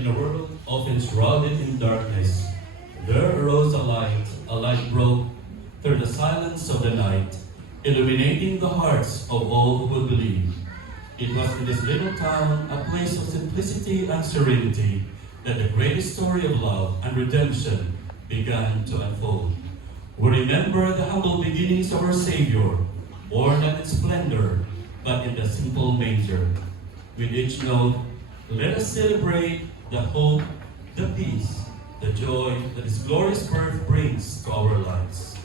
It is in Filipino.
In a world often shrouded in darkness, there arose a light broke through the silence of the night, illuminating the hearts of all who believe. It was in this little town, a place of simplicity and serenity, that the greatest story of love and redemption began to unfold. We remember the humble beginnings of our Savior, born not in splendor, but in the simple manger. With each note, let us celebrate the hope, the peace, the joy that His glorious birth brings to our lives.